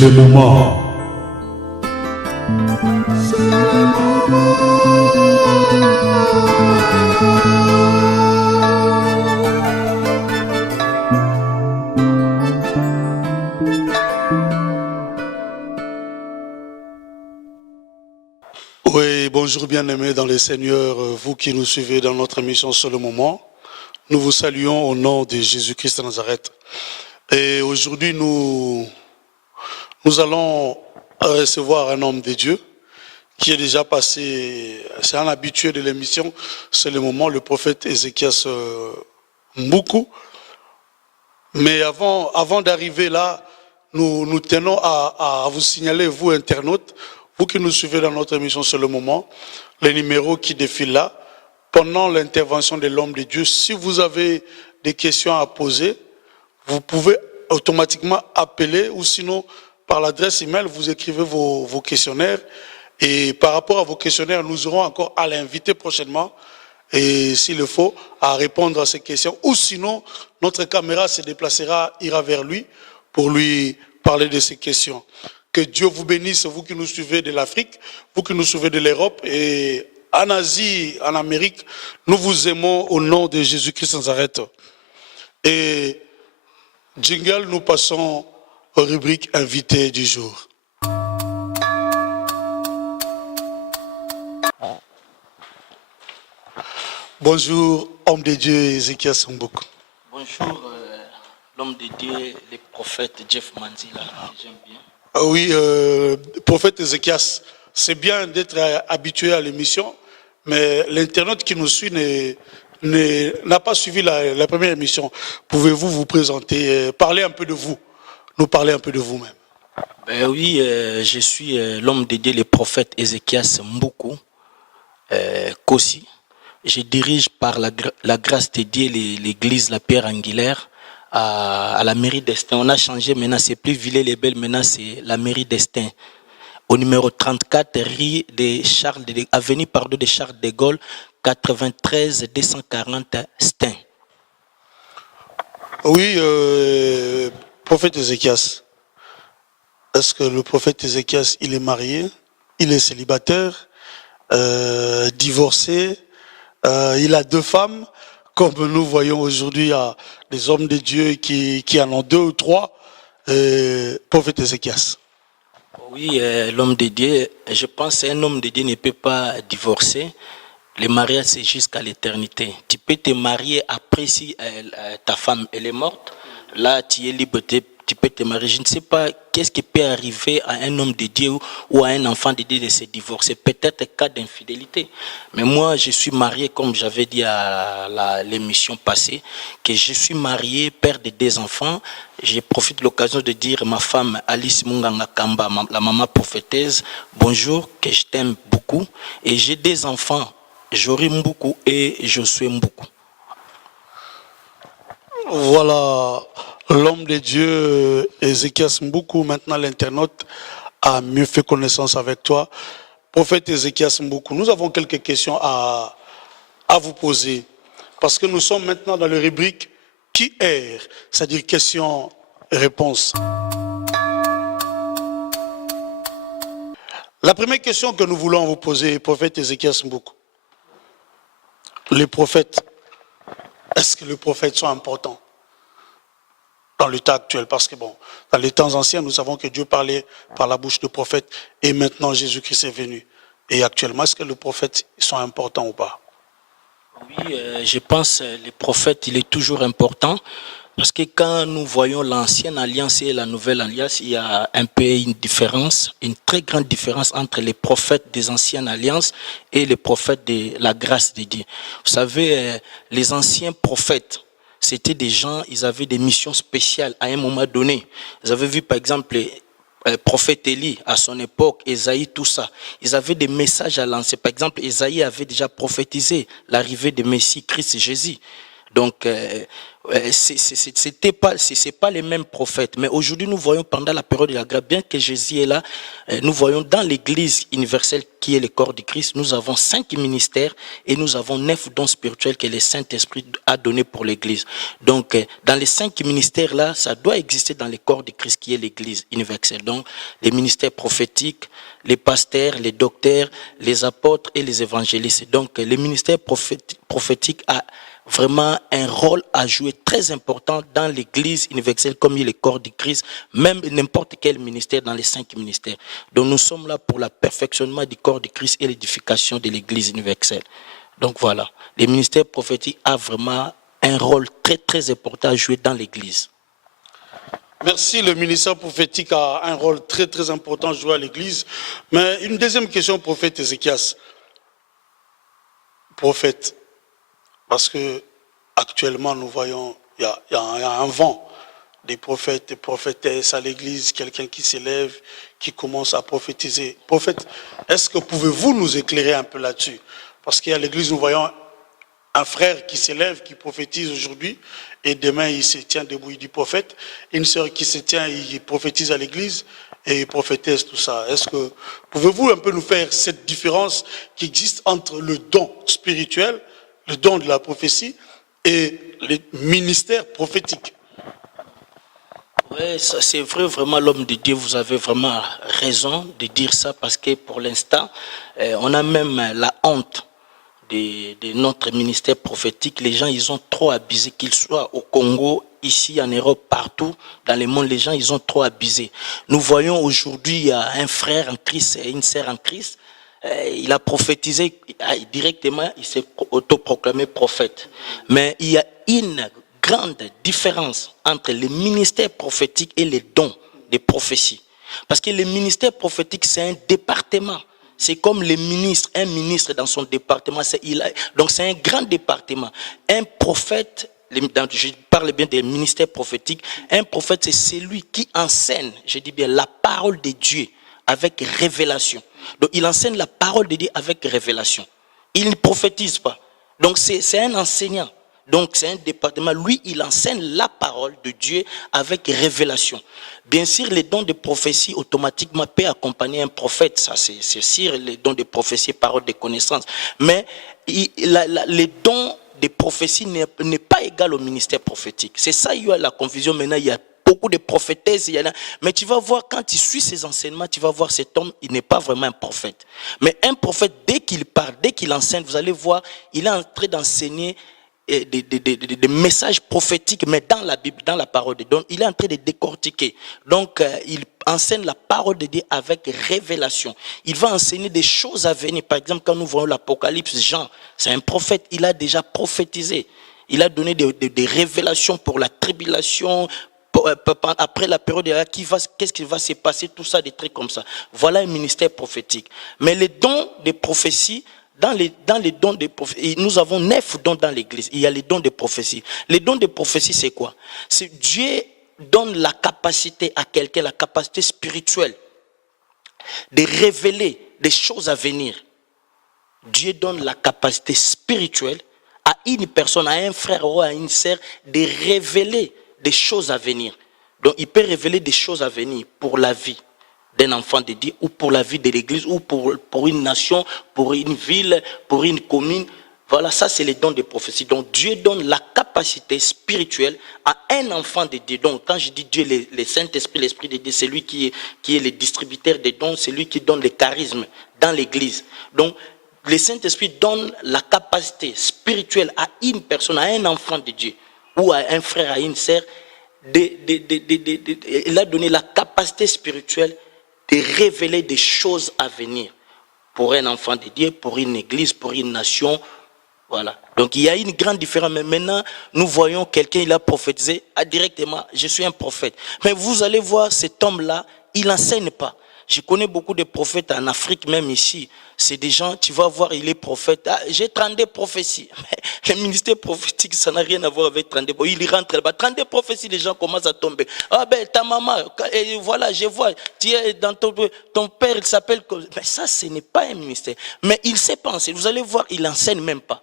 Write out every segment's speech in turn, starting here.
le moment. Oui, bonjour bien-aimés dans les Seigneurs, vous qui nous suivez dans notre émission sur le moment. Nous vous saluons au nom de Jésus-Christ de Nazareth. Et aujourd'hui, nous allons recevoir un homme de Dieu qui est déjà passé, c'est un habitué de l'émission, c'est le moment, le prophète Ézéchias Mboukou. Mais avant d'arriver là, nous tenons à vous signaler, vous internautes, vous qui nous suivez dans notre émission sur le moment, les numéros qui défilent là, pendant l'intervention de l'homme de Dieu, si vous avez des questions à poser, vous pouvez automatiquement appeler ou sinon par l'adresse email, vous écrivez vos questionnaires et par rapport à vos questionnaires, nous aurons encore à l'inviter prochainement et s'il le faut, à répondre à ces questions ou sinon, notre caméra se déplacera, ira vers lui pour lui parler de ces questions. Que Dieu vous bénisse, vous qui nous suivez de l'Afrique, vous qui nous suivez de l'Europe et en Asie, en Amérique, nous vous aimons au nom de Jésus-Christ de Nazareth. Et jingle, nous passons aux rubriques invitées du jour. Bonjour, homme de Dieu Ézéchias Mboukou. Bonjour, l'homme de Dieu, le prophète Jeff Manzila, j'aime bien. Oui, prophète Ézéchias, c'est bien d'être habitué à l'émission, mais l'internaute qui nous suit n'a pas suivi la première émission. Pouvez-vous vous présenter, parler un peu de vous, nous parler un peu de vous-même? Oui, je suis l'homme de Dieu, le prophète Ézéchias Mboukou, Kossi. Je dirige par la grâce de Dieu l'église La Pierre Angulaire à la mairie d'Estaing. On a changé maintenant, c'est plus Villers-les-Belles, maintenant c'est la mairie d'Estaing. Au numéro 34, rue de avenue de Charles de Gaulle, 93 240 Stein. Oui, prophète Ézéchias. Est-ce que le prophète Ézéchias, il est marié, il est célibataire, divorcé, il a 2 femmes, comme nous voyons aujourd'hui, il y a des hommes de Dieu qui en ont 2 ou 3, prophète Ézéchias. Oui, l'homme de Dieu, je pense qu'un homme de Dieu ne peut pas divorcer. Le mariage, c'est jusqu'à l'éternité. Tu peux te marier après si ta femme elle est morte. Là, tu es libre, tu peux te marier. Je ne sais pas qu'est-ce qui peut arriver à un homme de Dieu ou à un enfant de Dieu de se divorcer. Peut-être cas d'infidélité. Mais moi, je suis marié, comme j'avais dit à l'émission passée, que je suis marié, père de 2 enfants. Je profite de l'occasion de dire à ma femme Alice Munganga Kamba, la maman prophétesse, bonjour, que je t'aime beaucoup. Et j'ai 2 enfants, Jory Mboukou et Josué Mboukou. Voilà, l'homme de Dieu, Ézéchias Mboukou, maintenant l'internaute a mieux fait connaissance avec toi. Prophète Ézéchias Mboukou, nous avons quelques questions à vous poser. Parce que nous sommes maintenant dans le rubrique qui erre, c'est-à-dire questions-réponses. La première question que nous voulons vous poser, prophète Ézéchias Mboukou. Les prophètes, est-ce que les prophètes sont importants dans le temps actuel? Parce que bon, dans les temps anciens, nous savons que Dieu parlait par la bouche de prophètes et maintenant Jésus-Christ est venu. Et actuellement, est-ce que les prophètes sont importants ou pas? Oui, je pense que les prophètes, il est toujours important. Parce que quand nous voyons l'ancienne alliance et la nouvelle alliance, il y a un peu une différence, une très grande différence entre les prophètes des anciennes alliances et les prophètes de la grâce de Dieu. Vous savez, les anciens prophètes, c'était des gens, ils avaient des missions spéciales à un moment donné. Vous avez vu par exemple prophète Élie à son époque, Ésaïe, tout ça. Ils avaient des messages à lancer. Par exemple, Ésaïe avait déjà prophétisé l'arrivée du Messie Christ Jésus. Donc, c'est pas les mêmes prophètes. Mais aujourd'hui, nous voyons pendant la période de la grâce, bien que Jésus est là, nous voyons dans l'Église universelle qui est le corps du Christ, nous avons 5 ministères et nous avons 9 dons spirituels que le Saint-Esprit a donnés pour l'Église. Donc, dans les 5 ministères-là, ça doit exister dans le corps du Christ qui est l'Église universelle. Donc, les ministères prophétiques, les pasteurs, les docteurs, les apôtres et les évangélistes. Donc, le ministère prophétique a vraiment un rôle à jouer très important dans l'Église universelle comme il est le corps du Christ, même n'importe quel ministère dans les 5 ministères. Donc nous sommes là pour le perfectionnement du corps du Christ et l'édification de l'Église universelle. Donc voilà, le ministère prophétique a vraiment un rôle très très important à jouer dans l'Église. Merci, le ministère prophétique a un rôle très très important à jouer à l'Église. Mais une deuxième question, prophète Ézéchias. Prophète, parce que actuellement nous voyons, il y a un vent des prophètes et prophétesses à l'église, quelqu'un qui s'élève, qui commence à prophétiser. Prophète, est-ce que pouvez-vous nous éclairer un peu là-dessus? Parce qu'à l'église nous voyons un frère qui s'élève, qui prophétise aujourd'hui, et demain il se tient debout, il dit prophète. Une sœur qui se tient, il prophétise à l'église et prophétesse, tout ça. Est-ce que pouvez-vous un peu nous faire cette différence qui existe entre le don spirituel, le don de la prophétie et les ministères prophétiques? Oui, c'est vrai, vraiment, l'homme de Dieu, vous avez vraiment raison de dire ça, parce que pour l'instant, on a même la honte de notre ministère prophétique. Les gens, ils ont trop abusé, qu'ils soient au Congo, ici en Europe, partout dans le monde, les gens, ils ont trop abusé. Nous voyons aujourd'hui, il y a un frère en Christ et une sœur en Christ. Il a prophétisé directement, il s'est autoproclamé prophète. Mais il y a une grande différence entre les ministères prophétiques et les dons de prophétie. Parce que le ministère prophétique, c'est un département. C'est comme les ministres, un ministre dans son département. Donc c'est un grand département. Un prophète, je parle bien des ministères prophétiques, un prophète, c'est celui qui enseigne, je dis bien, la parole de Dieu avec révélation. Donc il enseigne la parole de Dieu avec révélation. Il ne prophétise pas. Donc c'est un enseignant. Donc c'est un département. Lui, il enseigne la parole de Dieu avec révélation. Bien sûr, les dons de prophétie automatiquement peuvent accompagner un prophète. Ça, c'est sûr, les dons de prophétie, parole de connaissance. Mais les dons de prophétie n'est pas égal au ministère prophétique. C'est ça, il y a la confusion. Maintenant, il y a beaucoup de prophétesses. Mais tu vas voir, quand tu suis ces enseignements, tu vas voir cet homme, il n'est pas vraiment un prophète. Mais un prophète, dès qu'il parle, dès qu'il enseigne, vous allez voir, il est en train d'enseigner des messages prophétiques, mais dans la Bible, dans la parole de Dieu. Donc, il est en train de décortiquer. Donc, il enseigne la parole de Dieu avec révélation. Il va enseigner des choses à venir. Par exemple, quand nous voyons l'Apocalypse, Jean, c'est un prophète, il a déjà prophétisé. Il a donné des révélations pour la tribulation, après la période de la qu'est-ce qui va se passer, tout ça, des trucs comme ça. Voilà un ministère prophétique. Mais les dons de prophétie, dans les dons de prophétie, nous avons 9 dons dans l'église. Il y a les dons de prophétie. Les dons de prophétie, c'est quoi? C'est Dieu donne la capacité à quelqu'un, la capacité spirituelle de révéler des choses à venir. Dieu donne la capacité spirituelle à une personne, à un frère ou à une sœur, de révéler des choses à venir. Donc, il peut révéler des choses à venir pour la vie d'un enfant de Dieu, ou pour la vie de l'église, ou pour une nation, pour une ville, pour une commune. Voilà, ça c'est les dons de prophétie. Donc Dieu donne la capacité spirituelle à un enfant de Dieu. Donc quand je dis Dieu, le Saint-Esprit, l'Esprit de Dieu, c'est lui qui est le distributeur des dons, c'est lui qui donne les charismes dans l'église. Donc le Saint-Esprit donne la capacité spirituelle à une personne, à un enfant de Dieu, ou à un frère, à une sœur. Il a donné la capacité spirituelle de révéler des choses à venir pour un enfant de Dieu, pour une église, pour une nation. Voilà. Donc il y a une grande différence. Mais maintenant, nous voyons quelqu'un, il a prophétisé directement, je suis un prophète. Mais vous allez voir cet homme-là, il n'enseigne pas. Je connais beaucoup de prophètes en Afrique, même ici. C'est des gens, tu vas voir, il est prophète. Ah, j'ai 32 prophéties. Mais le ministère prophétique, ça n'a rien à voir avec 32. Bon, il rentre là-bas. 32 prophéties, les gens commencent à tomber. Ah ben, ta maman, et voilà, je vois, tu es dans ton père, il s'appelle... Mais ça, ce n'est pas un ministère. Mais il sait penser. Vous allez voir, il n'enseigne même pas.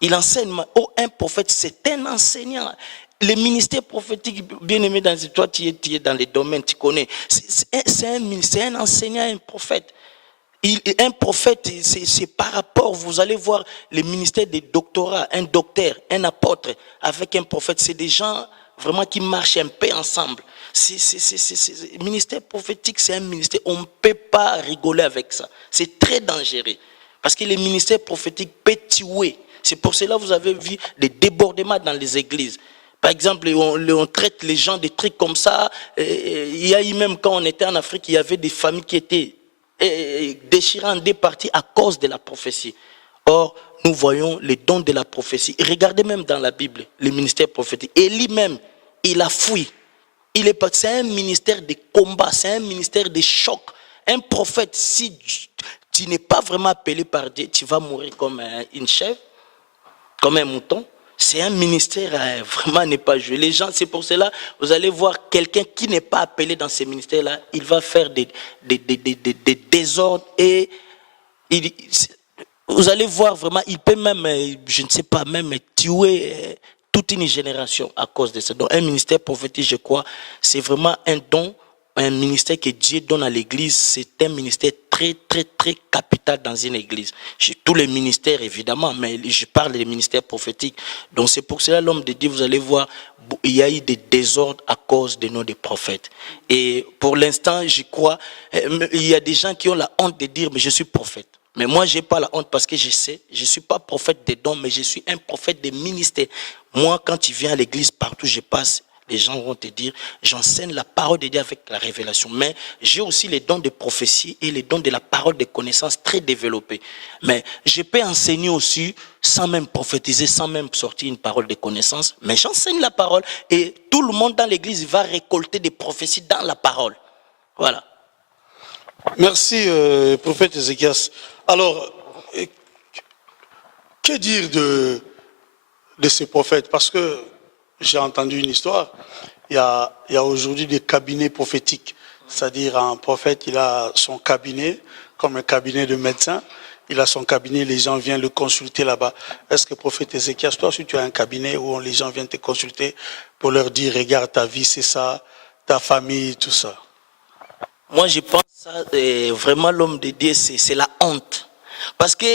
Il enseigne. Oh, un prophète, c'est un enseignant. Les ministères prophétiques, bien aimé, toi, tu es dans les domaines, tu connais. C'est un enseignant, un prophète. Un prophète, c'est par rapport, vous allez voir les ministères des doctorats, un docteur, un apôtre avec un prophète, c'est des gens vraiment qui marchent un peu ensemble. Le ministère prophétique, c'est un ministère, on ne peut pas rigoler avec ça. C'est très dangereux. Parce que les ministères prophétiques peuvent tuer. C'est pour cela que vous avez vu des débordements dans les églises. Par exemple, on traite les gens des trucs comme ça. Il y a eu même quand on était en Afrique, il y avait des familles qui étaient déchirées en deux parties à cause de la prophétie. Or, nous voyons les dons de la prophétie. Regardez même dans la Bible, les ministères prophétiques. Élie même, il a fui. C'est un ministère de combat, c'est un ministère de choc. Un prophète, si tu n'es pas vraiment appelé par Dieu, tu vas mourir comme une chèvre, comme un mouton. C'est un ministère vraiment n'est pas joué. Les gens, c'est pour cela, vous allez voir quelqu'un qui n'est pas appelé dans ces ministères-là, il va faire des désordres et vous allez voir vraiment, il peut même, je ne sais pas, même tuer toute une génération à cause de ça. Donc un ministère prophétique, je crois, c'est vraiment un don, un ministère que Dieu donne à l'église, c'est un ministère très, très, très capital dans une église. Tous les ministères, évidemment, mais je parle des ministères prophétiques. Donc c'est pour cela, l'homme de Dieu, vous allez voir, il y a eu des désordres à cause des noms des prophètes. Et pour l'instant, je crois, il y a des gens qui ont la honte de dire, mais je suis prophète. Mais moi, je n'ai pas la honte parce que je sais, je ne suis pas prophète des dons, mais je suis un prophète des ministères. Moi, quand tu viens à l'église, partout où je passe, les gens vont te dire, j'enseigne la parole de Dieu avec la révélation. Mais j'ai aussi les dons de prophétie et les dons de la parole de connaissance très développés. Mais je peux enseigner aussi sans même prophétiser, sans même sortir une parole de connaissance. Mais j'enseigne la parole et tout le monde dans l'église va récolter des prophéties dans la parole. Voilà. Merci, prophète Ézéchias. Alors, que dire de ces prophètes? Parce que j'ai entendu une histoire. Il y a aujourd'hui des cabinets prophétiques. C'est-à-dire un prophète, il a son cabinet, comme un cabinet de médecin. Il a son cabinet, les gens viennent le consulter là-bas. Est-ce que prophète Ézéchias, toi, si tu as un cabinet où les gens viennent te consulter pour leur dire, regarde, ta vie, c'est ça, ta famille, tout ça? Moi, je pense que vraiment l'homme de Dieu, c'est la honte. Parce que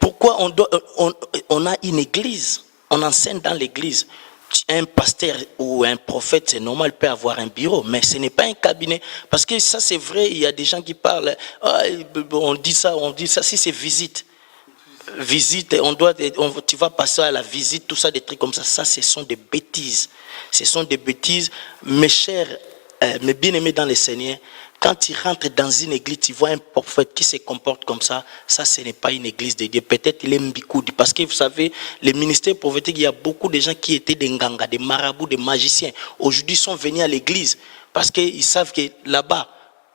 pourquoi on a une église, on enseigne dans l'église. Un pasteur ou un prophète, c'est normal, il peut avoir un bureau, mais ce n'est pas un cabinet. Parce que ça, c'est vrai, il y a des gens qui parlent, on dit ça, si c'est visite, tu vas passer à la visite, tout ça, des trucs comme ça, ce sont des bêtises. Ce sont des bêtises, mes chers, mes bien-aimés dans le Seigneur. Quand tu rentres dans une église, tu vois un prophète qui se comporte comme ça, ce n'est pas une église de Dieu. Peut-être il est mbikoudi. Parce que vous savez, les ministères prophétiques, il y a beaucoup de gens qui étaient des nganga, des marabouts, des magiciens. Aujourd'hui, ils sont venus à l'église parce qu'ils savent que là-bas,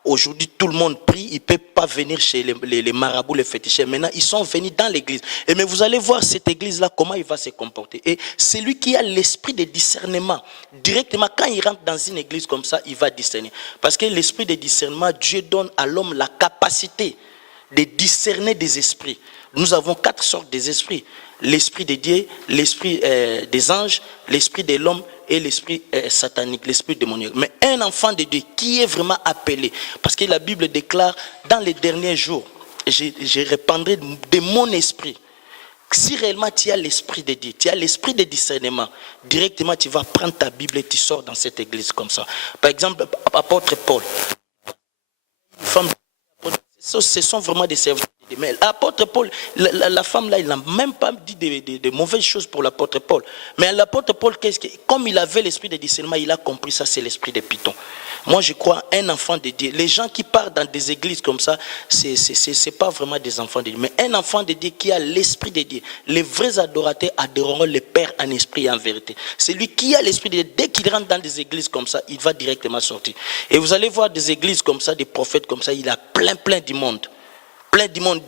aujourd'hui, tout le monde prie, ils ne peuvent pas venir chez les marabouts, les féticheurs. Maintenant, ils sont venus dans l'église. Mais vous allez voir cette église-là, comment il va se comporter. Et c'est lui qui a l'esprit de discernement. Directement, quand il rentre dans une église comme ça, il va discerner. Parce que l'esprit de discernement, Dieu donne à l'homme la capacité de discerner des esprits. Nous avons 4 sortes d'esprits. L'esprit de Dieu, l'esprit des anges, l'esprit de l'homme et l'esprit satanique, l'esprit démoniaque. Mais un enfant de Dieu qui est vraiment appelé, parce que la Bible déclare, dans les derniers jours, je répandrai de mon esprit. Si réellement tu as l'esprit de Dieu, tu as l'esprit de discernement, directement tu vas prendre ta Bible et tu sors dans cette église comme ça. Par exemple, apôtre Paul, ce sont vraiment des serviteurs. Mais l'apôtre Paul, la femme là, il n'a même pas dit de mauvaises choses pour l'apôtre Paul. Mais l'apôtre Paul, comme il avait l'esprit de discernement, il a compris ça, c'est l'esprit de Python. Moi, je crois un enfant de Dieu. Les gens qui partent dans des églises comme ça, c'est pas vraiment des enfants de Dieu. Mais un enfant de Dieu qui a l'esprit de Dieu. Les vrais adorateurs adoreront le Père en esprit et en vérité. C'est lui qui a l'esprit de Dieu. Dès qu'il rentre dans des églises comme ça, il va directement sortir. Et vous allez voir des églises comme ça, des prophètes comme ça, il a plein du monde. Plein du monde.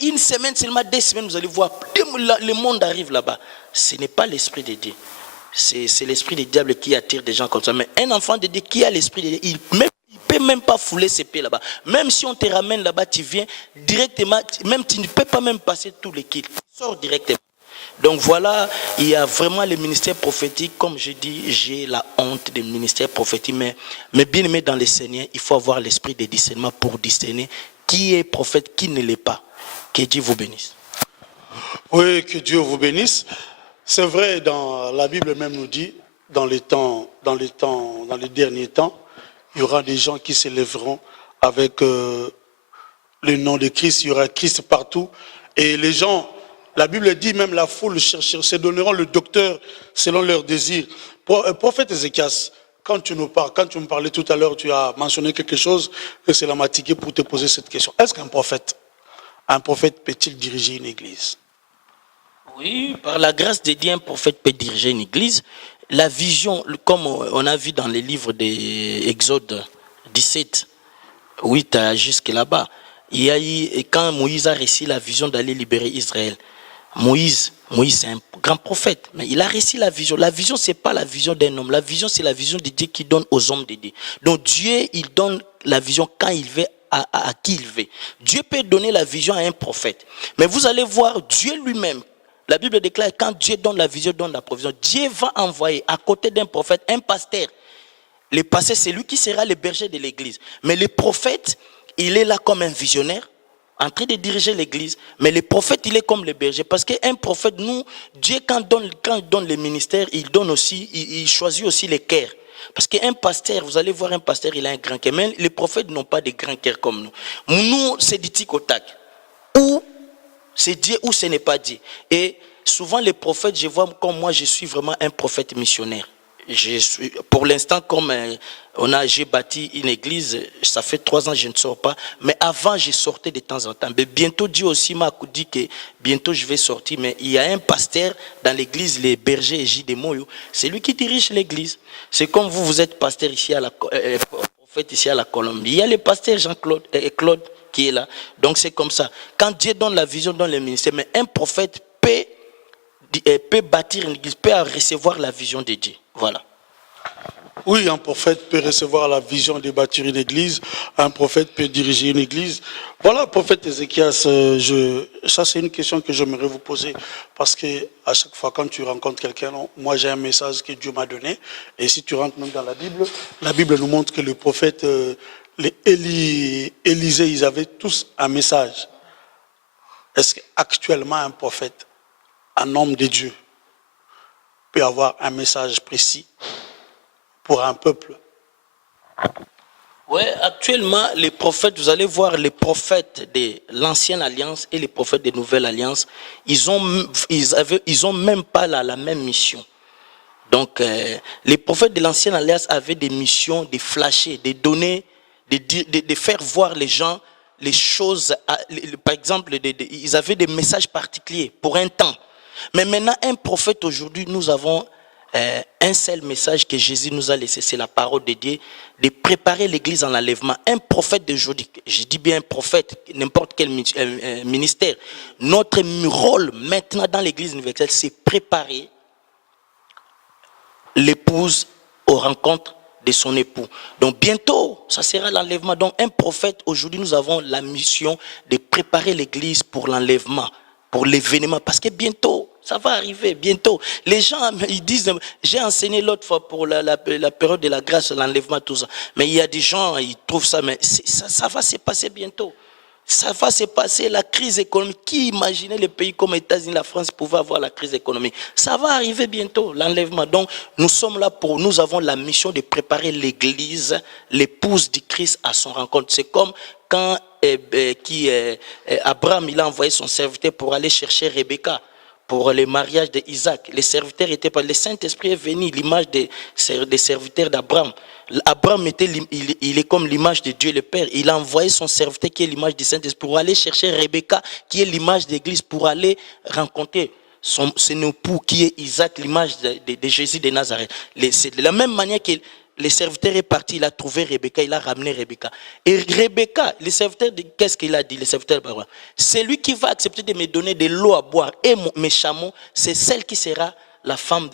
Une semaine, seulement 2 semaines, vous allez voir, le monde arrive là-bas. Ce n'est pas l'esprit de Dieu. C'est l'esprit du diable qui attire des gens comme ça. Mais un enfant de Dieu qui a l'esprit de Dieu, il ne peut même pas fouler ses pieds là-bas. Même si on te ramène là-bas, tu viens directement, même tu ne peux pas même passer tous les kills. Tu sors directement. Donc voilà, il y a vraiment le ministère prophétique. Comme je dis, j'ai la honte des ministères prophétiques. Mais bien aimé dans les Seigneurs, il faut avoir l'esprit de discernement pour discerner qui est prophète, qui ne l'est pas. Que Dieu vous bénisse. Oui, que Dieu vous bénisse. C'est vrai, dans la Bible même nous dit, dans les derniers temps, il y aura des gens qui s'élèveront avec le nom de Christ. Il y aura Christ partout. Et les gens, la Bible dit même la foule se donneront le docteur selon leurs désirs. Prophète Ézéchias, quand tu me parlais tout à l'heure, tu as mentionné quelque chose que cela m'a tiqué pour te poser cette question. Est-ce qu'un prophète peut-il diriger une église? Oui, par la grâce de Dieu, un prophète peut diriger une église. La vision, comme on a vu dans les livres d'Exode 17, 8 jusqu'à là-bas, il y a eu, quand Moïse a réussi la vision d'aller libérer Israël, Moïse c'est un grand prophète, mais il a réussi la vision. La vision, ce n'est pas la vision d'un homme. La vision, c'est la vision de Dieu qui donne aux hommes de Dieu. Donc Dieu, il donne la vision quand il veut, à qui il veut. Dieu peut donner la vision à un prophète. Mais vous allez voir Dieu lui-même. La Bible déclare quand Dieu donne la vision, donne la provision. Dieu va envoyer à côté d'un prophète un pasteur. Le pasteur, c'est lui qui sera le berger de l'église. Mais le prophète, il est là comme un visionnaire, en train de diriger l'église. Mais le prophète, il est comme le berger. Parce qu'un prophète, Dieu, quand il donne le ministère, il choisit aussi les cœurs. Parce qu'un pasteur, vous allez voir un pasteur, il a un grand cœur. Mais les prophètes n'ont pas de grand cœur comme nous. Nous, c'est du tic au tac. Ou c'est Dieu ou ce n'est pas Dieu. Et souvent les prophètes, je vois comme moi, je suis vraiment un prophète missionnaire. Pour l'instant, comme j'ai bâti une église, ça fait 3 ans que je ne sors pas. Mais avant, je sortais de temps en temps. Mais bientôt, Dieu aussi m'a dit que bientôt je vais sortir. Mais il y a un pasteur dans l'église, les bergers et J. de Moyo. C'est lui qui dirige l'église. C'est comme vous êtes pasteur ici prophète ici à la Colombie. Il y a le pasteur Jean-Claude et Claude qui est là. Donc c'est comme ça. Quand Dieu donne la vision, donne le ministère, mais un prophète peut bâtir une église, peut recevoir la vision de Dieu. Voilà. Oui, un prophète peut recevoir la vision de bâtir une église. Un prophète peut diriger une église. Voilà, prophète Ézéchias, ça c'est une question que j'aimerais vous poser. Parce que à chaque fois quand tu rencontres quelqu'un, moi j'ai un message que Dieu m'a donné. Et si tu rentres même dans la Bible nous montre que le prophète, les Élisée, ils avaient tous un message. Est-ce qu'actuellement un prophète, un homme de Dieu, peut avoir un message précis pour un peuple? Oui, actuellement, les prophètes, vous allez voir les prophètes de l'Ancienne Alliance et les prophètes de Nouvelle Alliance, ils ont même pas la même mission. Donc, les prophètes de l'Ancienne Alliance avaient des missions de flasher, de donner, de faire voir les gens les choses. Par exemple, ils avaient des messages particuliers pour un temps. Mais maintenant, un prophète aujourd'hui, nous avons un seul message que Jésus nous a laissé, c'est la parole de Dieu, de préparer l'église en enlèvement. Un prophète d'aujourd'hui, je dis bien un prophète, n'importe quel ministère, notre rôle maintenant dans l'église universelle, c'est préparer l'épouse aux rencontres de son époux. Donc bientôt, ça sera l'enlèvement. Donc un prophète, aujourd'hui nous avons la mission de préparer l'église pour l'enlèvement, pour l'événement, parce que bientôt, ça va arriver, bientôt. Les gens, ils disent, j'ai enseigné l'autre fois pour la période de la grâce, l'enlèvement, tout ça. Mais il y a des gens, ils trouvent ça, mais ça va se passer bientôt. Ça va se passer, la crise économique. Qui imaginait les pays comme les États-Unis, la France pouvaient avoir la crise économique? Ça va arriver bientôt, l'enlèvement. Donc, nous sommes là nous avons la mission de préparer l'église, l'épouse du Christ à son rencontre. C'est comme quand Abraham, il a envoyé son serviteur pour aller chercher Rebecca pour le mariage d'Isaac. Les serviteurs étaient pas. Le Saint-Esprit est venu, l'image des serviteurs d'Abraham. Abraham il est comme l'image de Dieu le Père. Il a envoyé son serviteur qui est l'image du Saint-Esprit pour aller chercher Rebecca qui est l'image de l'Église pour aller rencontrer son époux qui est Isaac, l'image de Jésus de Nazareth. C'est de la même manière que le serviteur est parti, il a trouvé Rebecca, il a ramené Rebecca. Et Rebecca, le serviteur, qu'est-ce qu'il a dit, le serviteur? C'est lui qui va accepter de me donner de l'eau à boire et mes chameaux, c'est celle qui sera la femme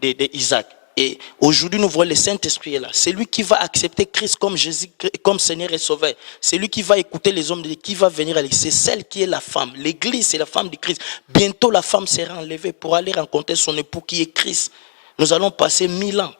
d'Isaac. Et aujourd'hui, nous voyons le Saint-Esprit est là. C'est lui qui va accepter Christ comme Jésus, comme Seigneur et Sauveur. C'est lui qui va écouter les hommes de Dieu, qui va venir à l'église. C'est celle qui est la femme. L'église, c'est la femme de Christ. Bientôt, la femme sera enlevée pour aller rencontrer son époux qui est Christ. Nous allons passer 1000 ans.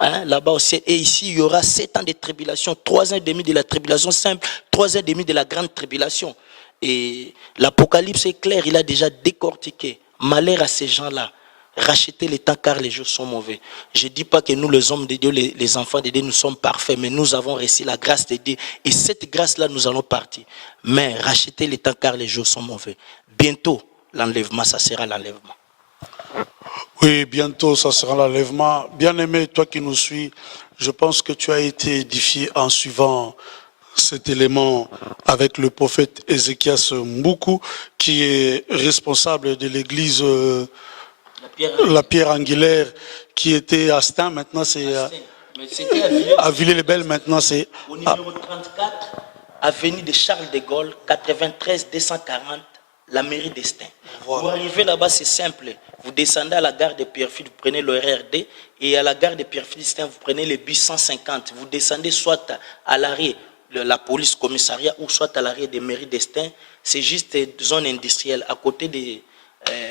Là-bas aussi. Et ici, il y aura 7 ans de tribulation, 3 ans et demi de la tribulation simple, 3 ans et demi de la grande tribulation. Et l'Apocalypse est clair, il a déjà décortiqué. Malheur à ces gens-là. Rachetez les temps car les jours sont mauvais. Je ne dis pas que nous, les hommes de Dieu, les enfants de Dieu, nous sommes parfaits, mais nous avons reçu la grâce de Dieu. Et cette grâce-là, nous allons partir. Mais rachetez les temps car les jours sont mauvais. Bientôt, l'enlèvement, ça sera l'enlèvement. Oui, bientôt, ça sera l'enlèvement. Bien-aimé, toi qui nous suis, je pense que tu as été édifié en suivant cet élément avec le prophète Ézéchias Mboukou, qui est responsable de l'église la Pierre Angulaire, qui était à Stein, maintenant c'est à Villers-les-Belles, maintenant c'est au numéro 34, avenue de Charles de Gaulle, 93 240, la mairie d'Estaing. Voilà. Pour arriver là-bas, c'est simple. Vous descendez à la gare de Pierrefitte, vous prenez le RRD, et à la gare de Pierrefitte, vous prenez le bus 150. Vous descendez soit à l'arrêt de la police commissariat ou soit à l'arrêt des mairies d'Estaing. C'est juste une zone industrielle. À côté de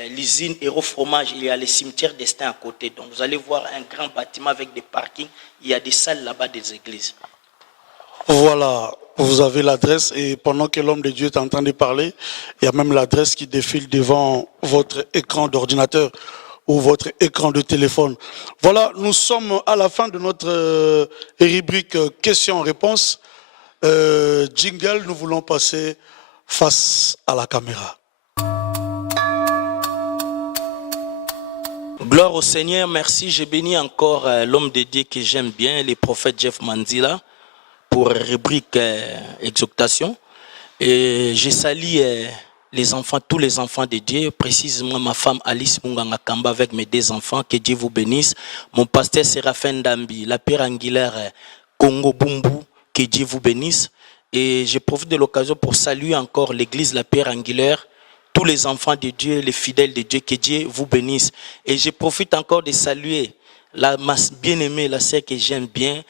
l'usine Héros Fromage, il y a le cimetière d'Estaing à côté. Donc vous allez voir un grand bâtiment avec des parkings. Il y a des salles là-bas des églises. Voilà, vous avez l'adresse et pendant que l'homme de Dieu est en train de parler, il y a même l'adresse qui défile devant votre écran d'ordinateur ou votre écran de téléphone. Voilà, nous sommes à la fin de notre rubrique questions-réponses. Jingle, nous voulons passer face à la caméra. Gloire au Seigneur, merci. Je bénis encore l'homme de Dieu que j'aime bien, le prophète Jeff Manzila, pour rubrique exhortation. Et je salue les enfants, tous les enfants de Dieu, précisément ma femme Alice Munganga Kamba avec mes 2 enfants, que Dieu vous bénisse. Mon pasteur Séraphin Dambi, la Pierre Angulaire Congo Bumbu, que Dieu vous bénisse. Et je profite de l'occasion pour saluer encore l'église La Pierre Angulaire, tous les enfants de Dieu, les fidèles de Dieu, que Dieu vous bénisse. Et je profite encore de saluer ma bien-aimée, la sœur que j'aime bien,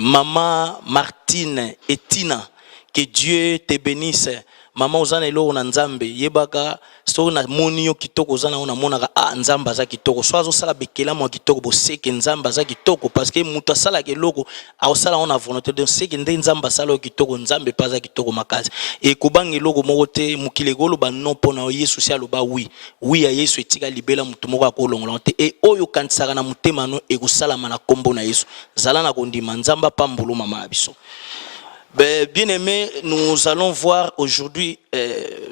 Maman Martine et Tina, que Dieu te bénisse. Maman ozana elo na nzambe yebaka so na monio kitoko ozana ona monaka nzamba za kitoko so azosala bekela mo kitoko boseke nzamba za kitoko parce que mutu asala keloko aosala ona volonté de seke nde nzamba sala kitoko nzambe pa za kitoko makasi e kubanga eloko moko te mukile golo ba non pona Yesu sia loba oui ya Yesu etika libela mutu moko akolongola te e oyo kanisaka na mutema no e kosalama na kombo na Yesu zala na kondima nzamba pambulu mama biso. Bien-aimés, nous allons voir aujourd'hui,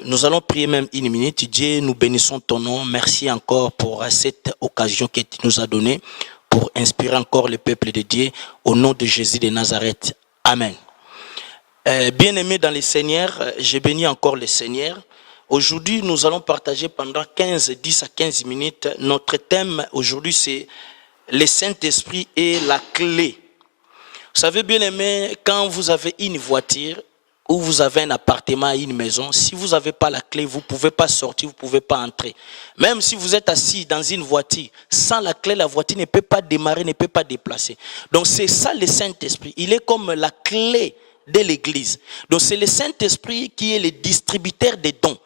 nous allons prier même 1 minute. Dieu, nous bénissons ton nom. Merci encore pour cette occasion que tu nous as donnée pour inspirer encore le peuple de Dieu au nom de Jésus de Nazareth. Amen. Bien-aimés dans le Seigneur, je bénis encore le Seigneur. Aujourd'hui, nous allons partager pendant 10 à 15 minutes. Notre thème aujourd'hui, c'est le Saint-Esprit et la clé. Vous savez, bien aimé, quand vous avez une voiture ou vous avez un appartement, une maison, si vous n'avez pas la clé, vous ne pouvez pas sortir, vous ne pouvez pas entrer. Même si vous êtes assis dans une voiture, sans la clé, la voiture ne peut pas démarrer, ne peut pas déplacer. Donc c'est ça le Saint-Esprit. Il est comme la clé de l'église. Donc c'est le Saint-Esprit qui est le distributeur des dons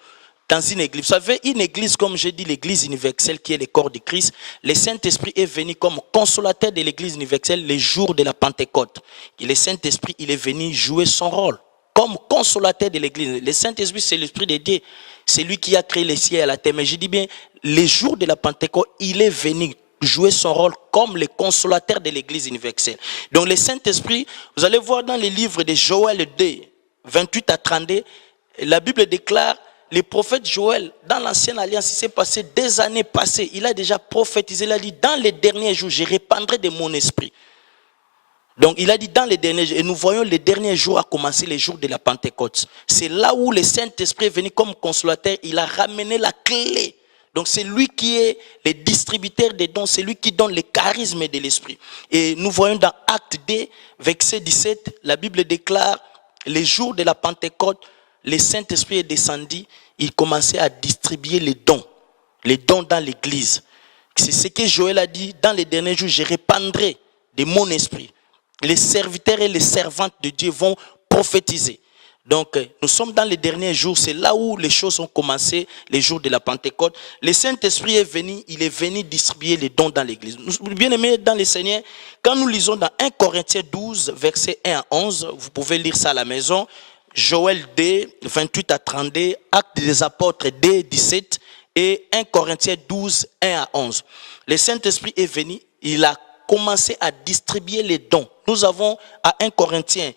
dans une église. Vous savez, une église, comme j'ai dit, l'église universelle qui est le corps de Christ, le Saint-Esprit est venu comme consolateur de l'église universelle les jours de la Pentecôte. Et le Saint-Esprit, il est venu jouer son rôle comme consolateur de l'église. Le Saint-Esprit, c'est l'Esprit de Dieu. C'est lui qui a créé les cieux et la terre. Mais je dis bien, les jours de la Pentecôte, il est venu jouer son rôle comme le consolateur de l'église universelle. Donc le Saint-Esprit, vous allez voir dans les livres de Joël 2, 28 à 32, la Bible déclare, le prophète Joël, dans l'ancienne alliance, il s'est passé des années passées. Il a déjà prophétisé, il a dit, dans les derniers jours, je répandrai de mon esprit. Donc il a dit dans les derniers jours, et nous voyons les derniers jours à commencer les jours de la Pentecôte. C'est là où le Saint-Esprit est venu comme consolateur, il a ramené la clé. Donc c'est lui qui est le distributeur des dons, c'est lui qui donne le charisme de l'esprit. Et nous voyons dans Acte 2, verset 17, la Bible déclare, les jours de la Pentecôte, le Saint-Esprit est descendu, il commençait à distribuer les dons dans l'église. C'est ce que Joël a dit, dans les derniers jours, je répandrai de mon esprit. Les serviteurs et les servantes de Dieu vont prophétiser. Donc, nous sommes dans les derniers jours, c'est là où les choses ont commencé, les jours de la Pentecôte. Le Saint-Esprit est venu, il est venu distribuer les dons dans l'église. Bien aimés dans les Seigneurs, quand nous lisons dans 1 Corinthiens 12, versets 1 à 11, vous pouvez lire ça à la maison, Joël 2, 28 à 32, Actes des Apôtres 2, 17 et 1 Corinthiens 12, 1 à 11. Le Saint-Esprit est venu, il a commencé à distribuer les dons. Nous avons à 1 Corinthiens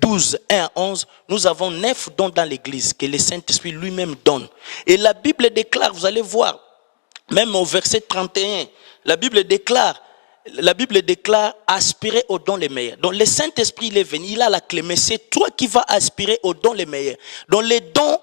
12, 1 à 11, nous avons 9 dons dans l'église que le Saint-Esprit lui-même donne. Et la Bible déclare, vous allez voir, même au verset 31, la Bible déclare, aspirer aux dons les meilleurs. Donc le Saint-Esprit, il est venu, il a la clé, mais c'est toi qui vas aspirer aux dons les meilleurs. Donc les dons,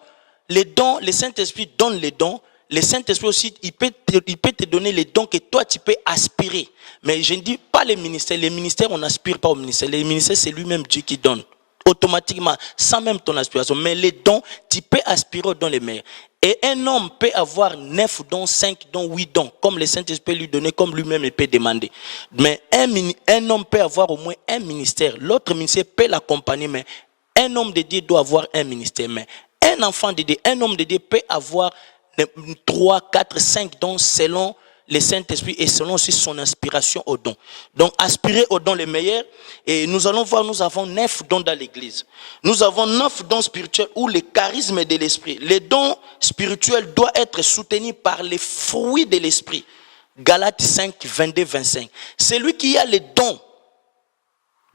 le Saint-Esprit donne les dons. Le Saint-Esprit aussi, il peut te donner les dons que toi tu peux aspirer. Mais je ne dis pas les ministères. Les ministères, on n'aspire pas aux ministères. Les ministères, c'est lui-même Dieu qui donne. Automatiquement, sans même ton aspiration. Mais les dons, tu peux aspirer aux dons les meilleurs. Et un homme peut avoir 9 dons, 5 dons, 8 dons, comme le Saint-Esprit peut lui donner, comme lui-même il peut demander. Mais un homme peut avoir au moins un ministère. L'autre ministère peut l'accompagner, mais un homme de Dieu doit avoir un ministère. Mais un enfant de Dieu, un homme de Dieu peut avoir 3, 4, 5 dons selon le Saint-Esprit et selon aussi son inspiration aux dons. Donc, aspirer aux dons les meilleurs. Et nous allons voir, nous avons 9 dons dans l'église. Nous avons 9 dons spirituels ou les charismes de l'esprit. Les dons spirituels doivent être soutenus par les fruits de l'esprit. Galates 5, 22, 25. Celui qui a les dons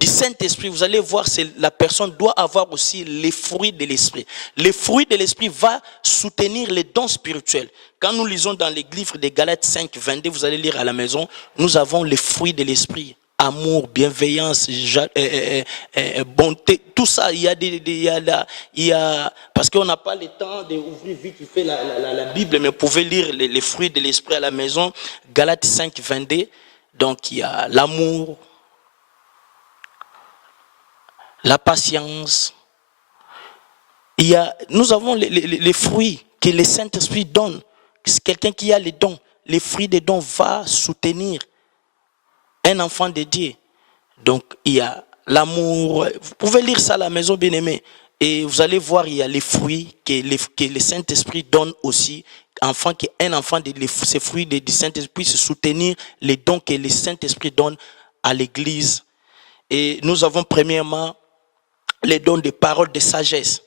du Saint-Esprit, vous allez voir, la personne doit avoir aussi les fruits de l'esprit. Les fruits de l'esprit vont soutenir les dons spirituels. Quand nous lisons dans les livres de Galates 5, 22, vous allez lire à la maison, nous avons les fruits de l'esprit. Amour, bienveillance, bonté, tout ça, parce qu'on n'a pas le temps d'ouvrir vite fait la Bible, mais vous pouvez lire les fruits de l'esprit à la maison. Galates 5, 22, donc il y a l'amour, la patience. Nous avons les fruits que le Saint-Esprit donne. Quelqu'un qui a les dons, les fruits des dons va soutenir un enfant de Dieu. Donc il y a l'amour. Vous pouvez lire ça à la maison, bien-aimé. Et vous allez voir, il y a les fruits que le Saint-Esprit donne aussi. Un enfant de ces fruits du Saint-Esprit puisse soutenir les dons que le Saint-Esprit donne à l'Église. Et nous avons premièrement les dons de paroles de sagesse.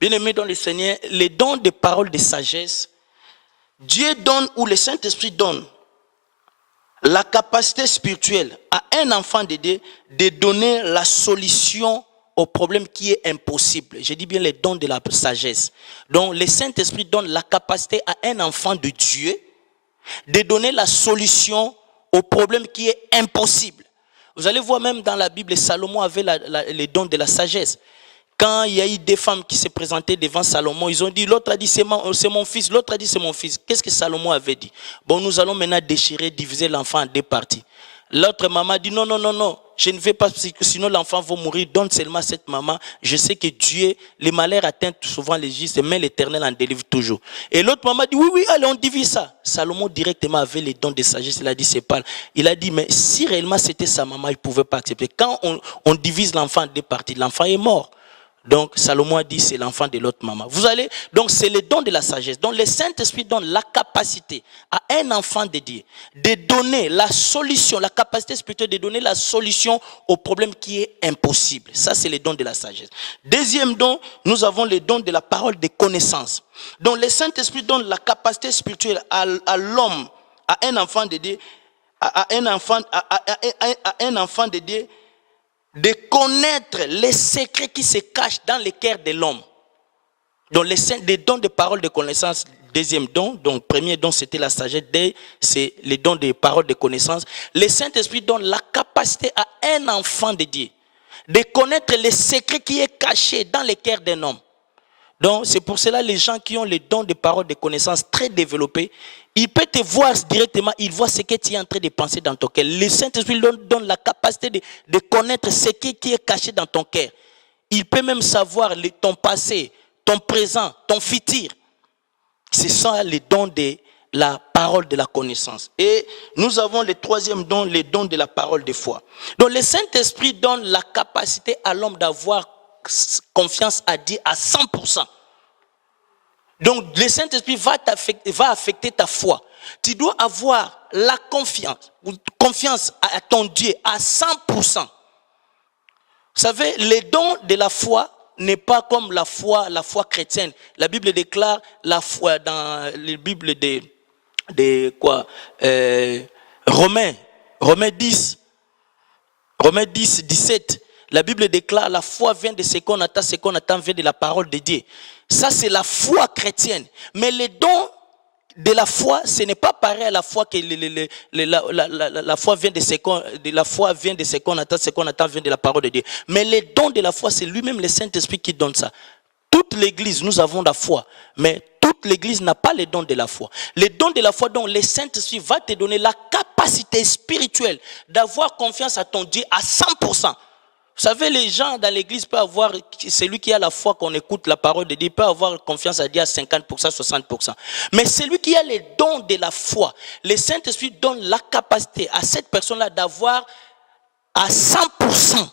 Bien-aimés dans le Seigneur, les dons de paroles de sagesse, Dieu donne ou le Saint-Esprit donne la capacité spirituelle à un enfant de Dieu de donner la solution au problème qui est impossible. Je dis bien les dons de la sagesse. Donc le Saint-Esprit donne la capacité à un enfant de Dieu de donner la solution au problème qui est impossible. Vous allez voir même dans la Bible, Salomon avait les dons de la sagesse. Quand il y a eu des femmes qui se présentaient devant Salomon, ils ont dit, l'autre a dit c'est mon fils, l'autre a dit c'est mon fils. Qu'est-ce que Salomon avait dit? Bon, nous allons maintenant déchirer, diviser l'enfant en 2 parties. L'autre maman dit non, je ne vais pas, sinon l'enfant va mourir, donne seulement à cette maman. Je sais que Dieu, les malheurs atteignent souvent les justes, mais l'Éternel en délivre toujours. Et l'autre maman dit oui, allez, on divise ça. Salomon directement avait les dons de sagesse, il a dit c'est pas. Il a dit mais si réellement c'était sa maman, il ne pouvait pas accepter. Quand on divise l'enfant en 2 parties, l'enfant est mort. Donc Salomon a dit c'est l'enfant de l'autre maman. Donc c'est le don de la sagesse. Donc le Saint-Esprit donne la capacité à un enfant de Dieu de donner la solution, la capacité spirituelle de donner la solution au problème qui est impossible. Ça c'est le don de la sagesse. Deuxième don, nous avons le don de la parole de connaissance. Donc le Saint-Esprit donne la capacité spirituelle à l'homme, à un enfant de Dieu, à un enfant de Dieu, de connaître les secrets qui se cachent dans le cœur de l'homme. Donc les dons de paroles de connaissance, deuxième don, donc premier don c'était la sagesse, c'est les dons de paroles de connaissance. Le Saint-Esprit donne la capacité à un enfant de Dieu de connaître les secrets qui est caché dans le cœur d'un homme. Donc c'est pour cela les gens qui ont les dons de paroles de connaissance très développés, il peut te voir directement, il voit ce que tu es en train de penser dans ton cœur. Le Saint-Esprit donne la capacité de connaître ce qui est caché dans ton cœur. Il peut même savoir ton passé, ton présent, ton futur. Ce sont les dons la parole de la connaissance. Et nous avons le troisième don, les dons de la parole de foi. Donc le Saint-Esprit donne la capacité à l'homme d'avoir confiance à Dieu à 100%. Donc le Saint-Esprit va affecter ta foi. Tu dois avoir la confiance à ton Dieu à 100%. Vous savez, les dons de la foi n'est pas comme la foi chrétienne. La Bible déclare la foi dans la Bible Romains 10, 17. La Bible déclare la foi vient de ce qu'on attend vient de la parole de Dieu. Ça, c'est la foi chrétienne. Mais les dons de la foi, ce n'est pas pareil à la foi que la foi vient de ce qu'on attend vient de la parole de Dieu. Mais les dons de la foi, c'est lui-même le Saint-Esprit qui donne ça. Toute l'église, nous avons la foi, mais toute l'église n'a pas les dons de la foi. Les dons de la foi, dont le Saint-Esprit va te donner la capacité spirituelle d'avoir confiance à ton Dieu à 100%. Vous savez, les gens dans l'église peuvent avoir, celui qui a la foi qu'on écoute la parole de Dieu, peut avoir confiance à Dieu à 50%, 60%. Mais celui qui a les dons de la foi, le Saint-Esprit donne la capacité à cette personne-là d'avoir à 100%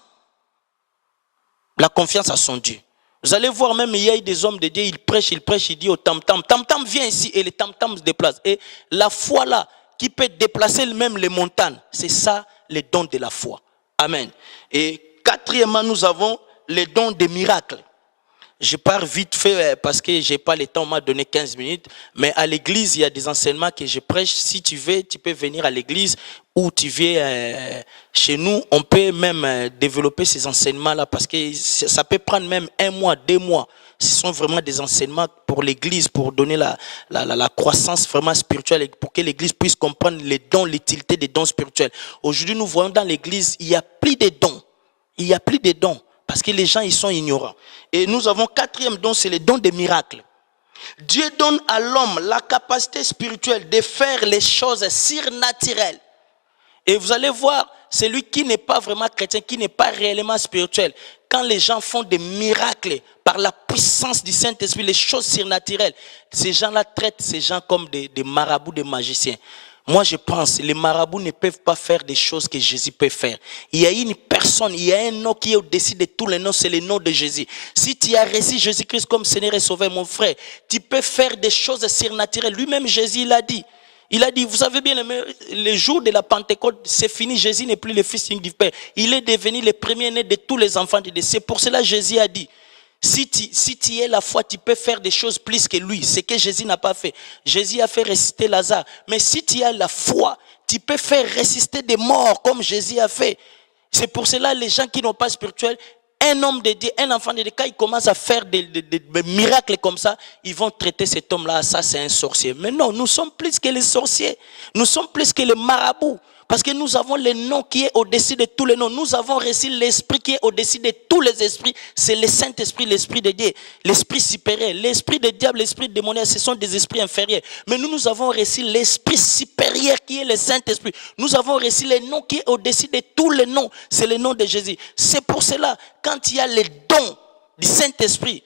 la confiance à son Dieu. Vous allez voir même, il y a des hommes de Dieu, ils prêchent, il dit au tam-tam, tam-tam viens ici et le tam-tam se déplace. Et la foi là, qui peut déplacer même les montagnes, c'est ça les dons de la foi. Amen. Et quatrièmement, nous avons les dons des miracles. Je pars vite fait parce que je n'ai pas le temps, on m'a donné 15 minutes. Mais à l'église, il y a des enseignements que je prêche. Si tu veux, tu peux venir à l'église ou tu viens chez nous. On peut même développer ces enseignements-là parce que ça peut prendre même 1 mois, 2 mois. Ce sont vraiment des enseignements pour l'église, pour donner la croissance vraiment spirituelle et pour que l'église puisse comprendre les dons, l'utilité des dons spirituels. Aujourd'hui, nous voyons dans l'église, il n'y a plus de dons. Il n'y a plus de dons parce que les gens ils sont ignorants. Et nous avons 4e don, c'est le don des miracles. Dieu donne à l'homme la capacité spirituelle de faire les choses surnaturelles. Et vous allez voir, celui qui n'est pas vraiment chrétien, qui n'est pas réellement spirituel, quand les gens font des miracles par la puissance du Saint-Esprit, les choses surnaturelles, ces gens-là traitent ces gens comme des marabouts, des magiciens. Moi, je pense, les marabouts ne peuvent pas faire des choses que Jésus peut faire. Il y a une personne, il y a un nom qui est au-dessus de tous les noms, c'est le nom de Jésus. Si tu as reçu Jésus-Christ comme Seigneur et Sauveur, mon frère, tu peux faire des choses surnaturelles. Lui-même, Jésus, il a dit. Il a dit, vous savez bien, le jour de la Pentecôte, c'est fini. Jésus n'est plus le Fils unique du Père. Il est devenu le premier-né de tous les enfants de Dieu. C'est pour cela que Jésus a dit, si tu as la foi, tu peux faire des choses plus que lui. Ce que Jésus n'a pas fait. Jésus a fait ressusciter Lazare. Mais si tu as la foi, tu peux faire ressusciter des morts comme Jésus a fait. C'est pour cela que les gens qui n'ont pas spirituel, un homme de Dieu, un enfant de Dieu, quand il commence à faire des miracles comme ça, ils vont traiter cet homme-là, ça c'est un sorcier. Mais non, nous sommes plus que les sorciers. Nous sommes plus que les marabouts. Parce que nous avons le nom qui est au-dessus de tous les noms. Nous avons reçu l'esprit qui est au-dessus de tous les esprits. C'est le Saint-Esprit, l'esprit de Dieu, l'esprit supérieur. L'esprit de diable, l'esprit démoniaque, ce sont des esprits inférieurs. Mais nous avons reçu l'esprit supérieur qui est le Saint-Esprit. Nous avons reçu le nom qui est au-dessus de tous les noms. C'est le nom de Jésus. C'est pour cela, quand il y a les dons du Saint-Esprit,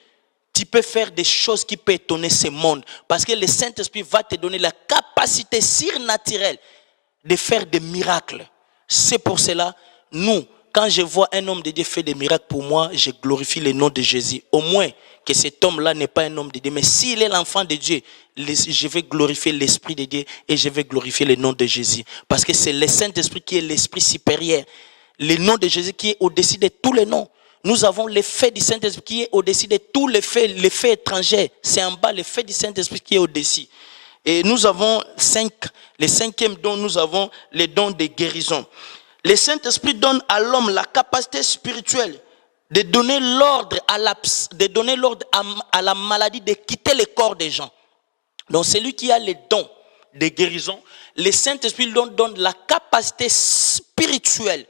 tu peux faire des choses qui peuvent étonner ce monde. Parce que le Saint-Esprit va te donner la capacité surnaturelle de faire des miracles. C'est pour cela, nous, quand je vois un homme de Dieu faire des miracles pour moi, je glorifie le nom de Jésus. Au moins que cet homme-là n'est pas un homme de Dieu. Mais s'il est l'enfant de Dieu, je vais glorifier l'Esprit de Dieu et je vais glorifier le nom de Jésus. Parce que c'est le Saint-Esprit qui est l'Esprit supérieur. Le nom de Jésus qui est au-dessus de tous les noms. Nous avons l'effet du Saint-Esprit qui est au-dessus de tous les faits étrangers. C'est en bas l'effet du Saint-Esprit qui est au-dessus. Et nous avons le 5e don, nous avons les dons de guérison. Le Saint-Esprit donne à l'homme la capacité spirituelle de donner l'ordre à la maladie de quitter le corps des gens. Donc celui qui a les dons de guérison, le Saint-Esprit donne la capacité spirituelle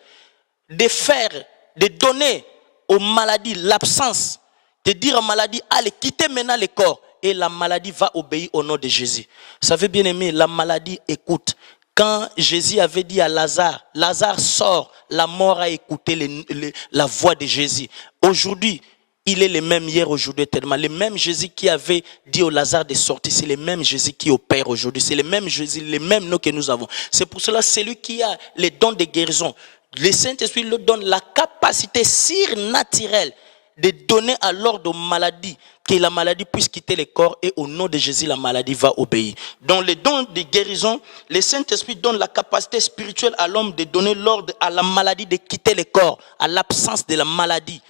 de donner aux maladies l'absence, de dire aux maladies, allez, quittez maintenant le corps. Et la maladie va obéir au nom de Jésus. Vous savez bien aimé, la maladie écoute. Quand Jésus avait dit à Lazare, Lazare sort, la mort a écouté la voix de Jésus. Aujourd'hui, Il est le même hier, aujourd'hui, éternellement. Le même Jésus qui avait dit au Lazare de sortir, c'est le même Jésus qui opère aujourd'hui. C'est le même Jésus, le même nom que nous avons. C'est pour cela, celui qui a les dons de guérison, le Saint-Esprit lui donne la capacité surnaturelle de donner à l'ordre aux maladies, que la maladie puisse quitter le corps, et au nom de Jésus, la maladie va obéir. Dans les dons de guérison, le Saint-Esprit donne la capacité spirituelle à l'homme de donner l'ordre à la maladie de quitter le corps, à l'absence de la maladie.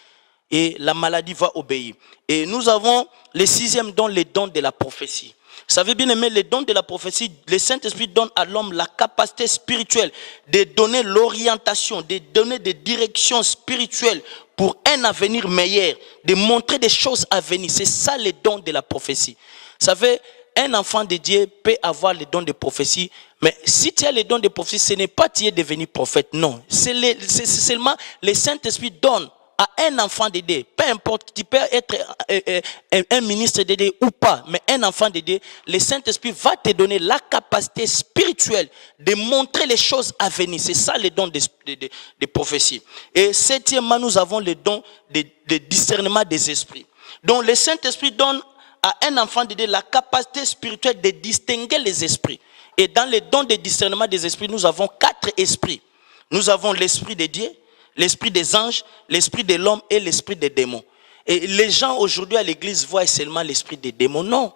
Et la maladie va obéir. Et nous avons le sixième don, le don de la prophétie. Vous savez bien aimé, le don de la prophétie, le Saint-Esprit donne à l'homme la capacité spirituelle de donner l'orientation, de donner des directions spirituelles pour un avenir meilleur, de montrer des choses à venir. C'est ça le don de la prophétie. Vous savez, un enfant de Dieu peut avoir le don de prophétie, mais si tu as le don de prophétie, ce n'est pas tu es devenu prophète, non. C'est seulement le Saint-Esprit donne à un enfant de Dieu, peu importe, tu peux être un ministre de Dieu ou pas, mais un enfant de Dieu, le Saint-Esprit va te donner la capacité spirituelle de montrer les choses à venir. C'est ça le don de prophétie. Et septièmement, nous avons le don de discernement des esprits. Donc le Saint-Esprit donne à un enfant de Dieu la capacité spirituelle de distinguer les esprits. Et dans le don de discernement des esprits, nous avons 4 esprits. Nous avons l'esprit de Dieu, l'esprit des anges, l'esprit de l'homme et l'esprit des démons. Et les gens aujourd'hui à l'église voient seulement l'esprit des démons. Non.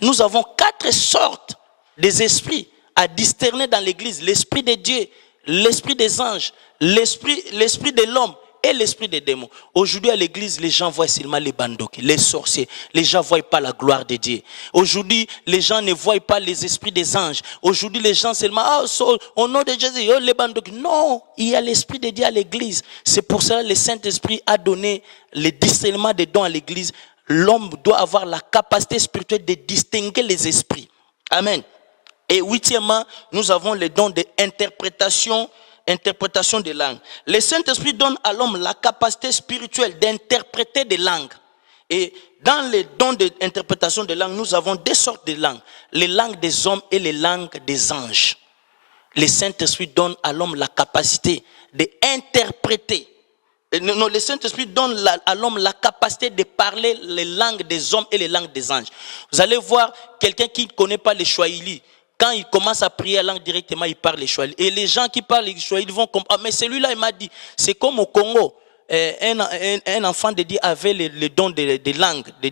Nous avons 4 sortes d'esprits à discerner dans l'église. L'esprit de Dieu, l'esprit des anges, l'esprit de l'homme et l'esprit des démons. Aujourd'hui à l'église, les gens voient seulement les bandoki, les sorciers. Les gens ne voient pas la gloire de Dieu. Aujourd'hui, les gens ne voient pas les esprits des anges. Aujourd'hui, les gens seulement, au nom de Jésus, les bandoki. Non, il y a l'esprit de Dieu à l'église. C'est pour cela que le Saint-Esprit a donné le discernement des dons à l'église. L'homme doit avoir la capacité spirituelle de distinguer les esprits. Amen. Et huitièmement, nous avons le don d'interprétation des langues. Le Saint-Esprit donne à l'homme la capacité spirituelle d'interpréter des langues. Et dans les dons d'interprétation des langues, nous avons 2 sortes de langues. Les langues des hommes et les langues des anges. Le Saint-Esprit donne à l'homme la capacité d'interpréter. Non, le Saint-Esprit donne à l'homme la capacité de parler les langues des hommes et les langues des anges. Vous allez voir quelqu'un qui ne connaît pas les Swahili. Quand il commence à prier la langue directement, il parle les Swahili. Et les gens qui parlent les Swahili vont comprendre. Ah, mais celui-là, il m'a dit, c'est comme au Congo. Un enfant de Dieu avait le don des langues, le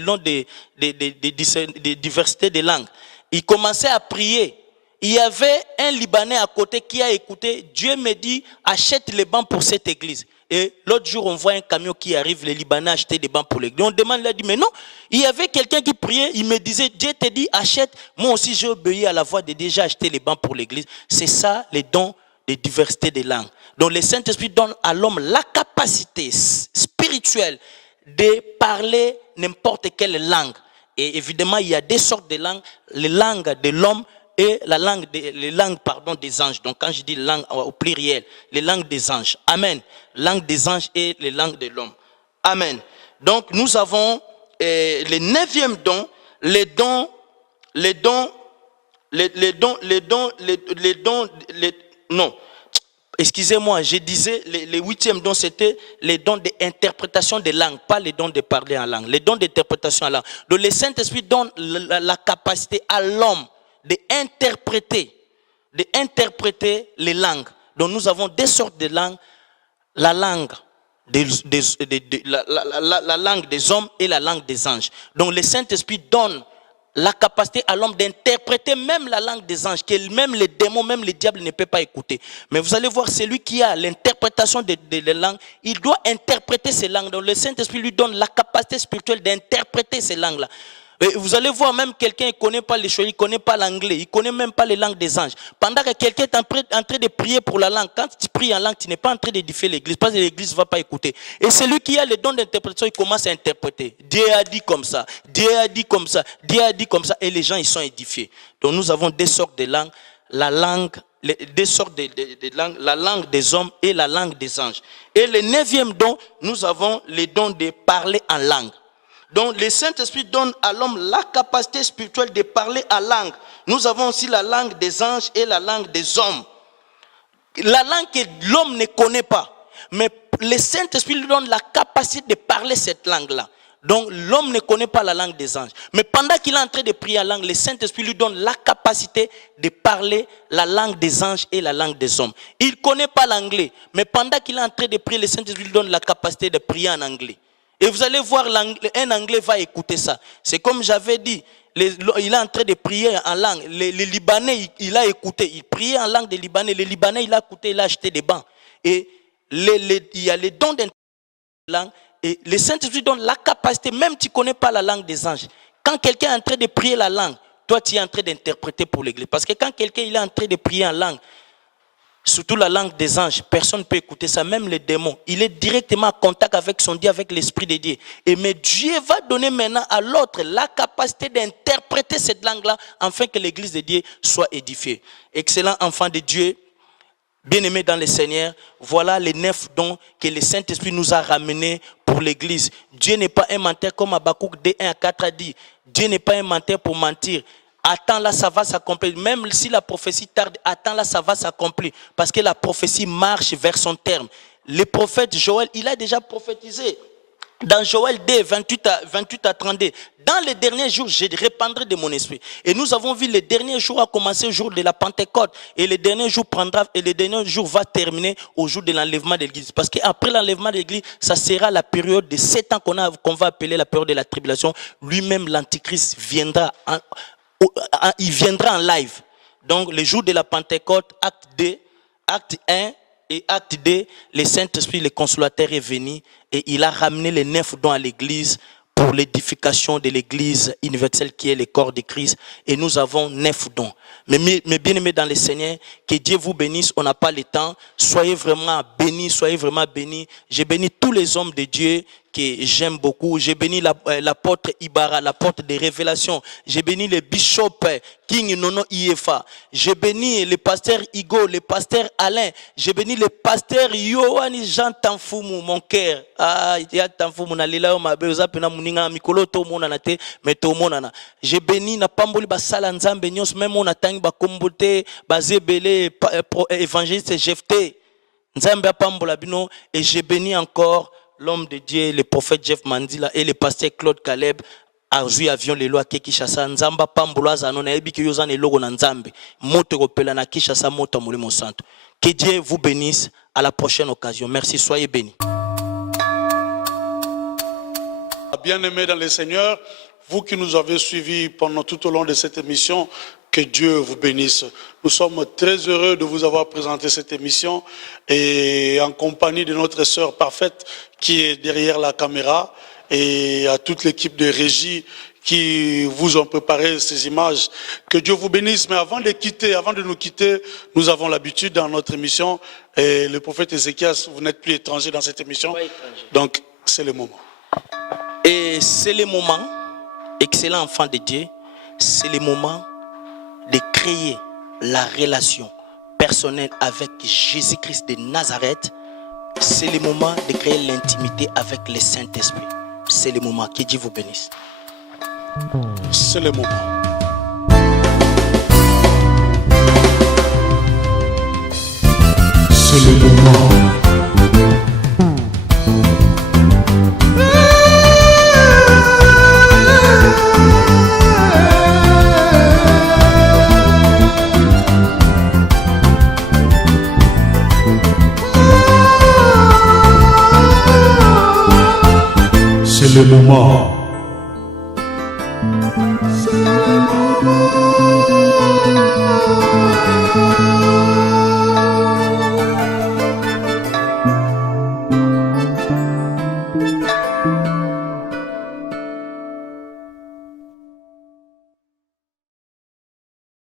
don de diversité des langues. Il commençait à prier. Il y avait un Libanais à côté qui a écouté. Dieu me dit, achète les bancs pour cette église. Et l'autre jour, on voit un camion qui arrive, les Libanais achetaient des bancs pour l'église. On demande, il a dit, mais non, il y avait quelqu'un qui priait, il me disait, Dieu te dit, achète. Moi aussi, j'ai obéi à la voix de Dieu, j'ai acheté les bancs pour l'église. C'est ça, les dons de diversité des langues. Donc, le Saint-Esprit donne à l'homme la capacité spirituelle de parler n'importe quelle langue. Et évidemment, il y a 2 sortes de langues, les langues de l'homme et les langues des anges. Donc quand je dis langue au pluriel, les langues des anges. Amen. Langue des anges et les langues de l'homme. Amen. Donc nous avons le 9e don, non. Excusez-moi, je disais, le 8e don, c'était les dons d'interprétation des langues, pas les dons de parler en langue. Les dons d'interprétation en langue. Donc le Saint-Esprit donne la capacité à l'homme d'interpréter les langues. Donc nous avons 2 sortes de langues, la langue la langue des hommes et la langue des anges. Donc le Saint-Esprit donne la capacité à l'homme d'interpréter même la langue des anges, que même les démons, même les diables ne peuvent pas écouter. Mais vous allez voir, celui qui a l'interprétation des langues, il doit interpréter ces langues. Donc le Saint-Esprit lui donne la capacité spirituelle d'interpréter ces langues-là. Et vous allez voir même quelqu'un qui ne connaît pas les choses, il ne connaît pas l'anglais, il ne connaît même pas les langues des anges. Pendant que quelqu'un est en train de prier pour la langue, quand tu pries en langue, tu n'es pas en train d'édifier l'église, parce que l'église ne va pas écouter. Et celui qui a le don d'interprétation, il commence à interpréter. Dieu a dit comme ça, Dieu a dit comme ça, Dieu a dit comme ça, et les gens ils sont édifiés. Donc nous avons 2 sortes de langues, la langue des hommes et la langue des anges. Et le 9e don, nous avons le don de parler en langue. Donc le Saint-Esprit donne à l'homme la capacité spirituelle de parler en langue. Nous avons aussi la langue des anges et la langue des hommes. La langue que l'homme ne connaît pas. Mais le Saint-Esprit lui donne la capacité de parler cette langue-là. Donc l'homme ne connaît pas la langue des anges. Mais pendant qu'il est en train de prier en langue, le Saint-Esprit lui donne la capacité de parler la langue des anges et la langue des hommes. Il ne connaît pas l'anglais. Mais pendant qu'il est en train de prier, le Saint-Esprit lui donne la capacité de prier en anglais. Et vous allez voir, un anglais va écouter ça. C'est comme j'avais dit, il est en train de prier en langue. Les Libanais, il a écouté. Il priait en langue des Libanais. Les Libanais, il a écouté, il a acheté des bancs. Et il y a les dons d'interprétation de langue. Et le Saint-Esprit donne la capacité, même si tu ne connais pas la langue des anges. Quand quelqu'un est en train de prier la langue, toi tu es en train d'interpréter pour l'église. Parce que quand quelqu'un est en train de prier en langue, surtout la langue des anges, personne ne peut écouter ça, même les démons. Il est directement en contact avec son Dieu, avec l'Esprit de Dieu. Mais Dieu va donner maintenant à l'autre la capacité d'interpréter cette langue-là, afin que l'église de Dieu soit édifiée. Excellent enfant de Dieu, bien-aimés dans le Seigneur, voilà les 9 dons que le Saint-Esprit nous a ramenés pour l'église. Dieu n'est pas un menteur comme Habakkuk D 1 à 4 a dit. Dieu n'est pas un menteur pour mentir. Attends là, ça va s'accomplir. Même si la prophétie tarde, attends là, ça va s'accomplir. Parce que la prophétie marche vers son terme. Le prophète Joël, il a déjà prophétisé. Dans Joël D 28 à 32, dans les derniers jours, je répandrai de mon esprit. Et nous avons vu les derniers jours a commencé au jour de la Pentecôte. Et le dernier jour va terminer au jour de l'enlèvement de l'église. Parce qu'après l'enlèvement de l'église, ça sera la période de 7 ans qu'on va appeler la période de la tribulation. Lui-même, l'Antichrist viendra il viendra en live. Donc, le jour de la Pentecôte, acte 1 et acte 2, le Saint-Esprit, le Consolateur est venu et il a ramené les 9 dons à l'église pour l'édification de l'église universelle qui est le corps de Christ. Et nous avons 9 dons. Mais bien-aimés dans le Seigneur, que Dieu vous bénisse, on n'a pas le temps. Soyez vraiment bénis, soyez vraiment bénis. J'ai béni tous les hommes de Dieu que j'aime beaucoup. J'ai béni l'apôtre Ibarra, l'apôtre des révélations. J'ai béni le bishop King Nono Iefa. J'ai béni le pasteur Igo, le pasteur Alain. J'ai béni le pasteur Yohani Jean Tanfumu, mon cœur. Tanfumu na lila ma beza pena muninga mikolo to mona na te meto mona na. J'ai béni na pamboli basala nzambe nyos même on atangi ba kombote bazebele évangéliste Jephthé. Nzambe pambola bino et j'ai béni encore l'homme de Dieu, le prophète Jeff Mandila et le pasteur Claude Caleb. Azui avion le loa ke Kishasa nzamba pambola zano na ebi ke yozane logo na nzambe moto kopela na Kishasa moto molimo santo. Que Dieu vous bénisse, à la prochaine occasion. Merci, soyez bénis. Bien-aimés dans le Seigneur, vous qui nous avez suivis pendant tout au long de cette émission, que Dieu vous bénisse. Nous sommes très heureux de vous avoir présenté cette émission et en compagnie de notre sœur parfaite qui est derrière la caméra et à toute l'équipe de régie qui vous ont préparé ces images. Que Dieu vous bénisse. Mais avant de nous quitter, nous avons l'habitude dans notre émission, et le prophète Ézéchias, vous n'êtes plus étranger dans cette émission, donc c'est le moment. Et c'est le moment, excellent enfant de Dieu, c'est le moment de créer la relation personnelle avec Jésus-Christ de Nazareth. C'est le moment de créer l'intimité avec le Saint-Esprit. C'est le moment. Que Dieu vous bénisse. C'est le moment. C'est le moment. C'est le moment.